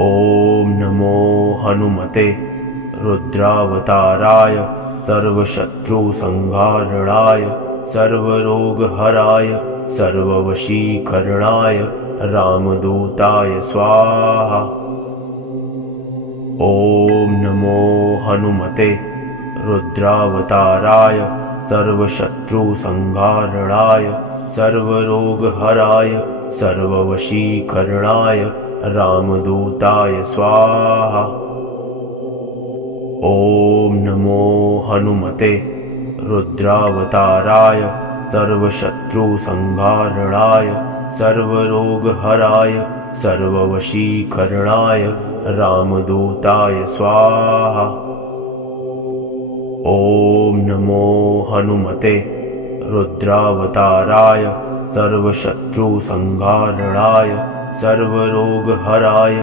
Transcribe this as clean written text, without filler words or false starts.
ॐ नमो हनुमते रुद्रावताराय सर्वशत्रुसंहारणाय सर्वरोगहराय सर्ववशीकरणाय रामदूताय स्वाहा। ॐ नमो हनुमते रुद्रावताराय सर्वशत्रुसंहारणाय सर्वरोगहराय सर्ववशीकरणाय रामदूताय स्वाहा। ॐ नमो हनुमते रुद्रावताराय सर्वशत्रुसंहारणाय सर्वरोगहराय सर्ववशीकरणाय रामदूताय स्वाहा। ॐ नमो हनुमते रुद्रावताराय सर्वशत्रुसंहारणाय सर्वरोगहराय